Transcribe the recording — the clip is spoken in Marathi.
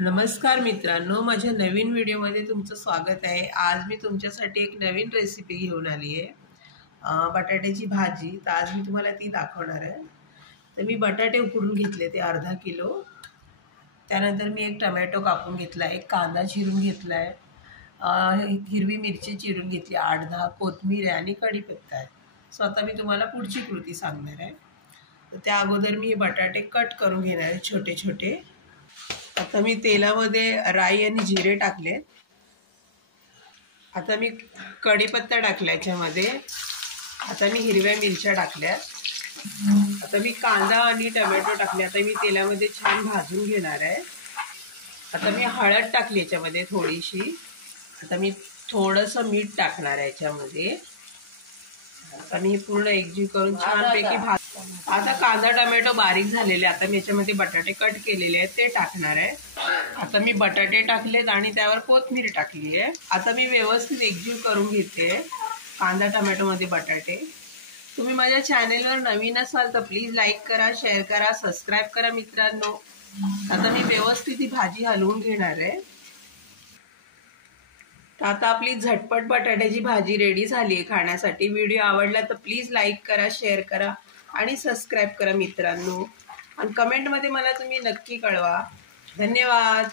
नमस्कार मित्रांनो, माझ्या नवीन व्हिडिओमध्ये तुमचं स्वागत आहे। आज मी तुमच्यासाठी एक नवीन रेसिपी घेऊन आली आहे, बटाट्याची भाजी। तर आज मी तुम्हाला ती दाखवणार आहे। तर मी बटाटे उकडून घेतले ते अर्धा किलो। त्यानंतर मी एक टोमॅटो कापून घेतला, एक कांदा चिरून घेतला आहे, हिरवी मिरची चिरून घेतली, 8-10 कोथिंबीर आहे आणि कढीपत्ता आहे। सो आता मी तुम्हाला पुढची कृती सांगणार आहे। तर त्या अगोदर मी हे बटाटे कट करून घेणार आहे छोटे छोटे। आता मी तेलामध्ये राई आणि जिरे टाकले। आता मी कढीपत्ता टाकला याच्यामध्ये। आता मी हिरव्या मिरच्या टाकल्या। आता मी कांदा आणि टोमॅटो टाकले। आता मी तेलामध्ये छान भाजून घेणार आहे। आता मी हळद टाकली याच्यामध्ये थोडीशी। आता मी थोडंसं मीठ टाकणार आहे याच्यामध्ये। आता मी पूर्ण एकजीव करून छानपैकी आता कांदा टोमॅटो बारीक झालेले। आता मी याच्यामध्ये बटाटे कट केलेले आहेत ते टाकणार आहे। आता मी बटाटे टाकलेत आणि त्यावर कोथिंबीर टाकली आहे। आता मी व्यवस्थित एकजीव करून घेते कांदा टोमॅटो मध्ये बटाटे। तुम्ही माझ्या चॅनेलवर नवीन असाल तर प्लीज लाईक करा, शेअर करा, सबस्क्राईब करा मित्रांनो। आता मी व्यवस्थित ही भाजी हलवून घेणार आहे। आता आपली झटपट बटाट्याची भाजी रेडी झाली आहे खाण्यासाठी। व्हिडिओ आवडला तर प्लीज लाईक करा, शेअर करा आणि सबस्क्राईब करा मित्रांनो। आणि कमेंटमध्ये मला तुम्ही नक्की कळवा। धन्यवाद।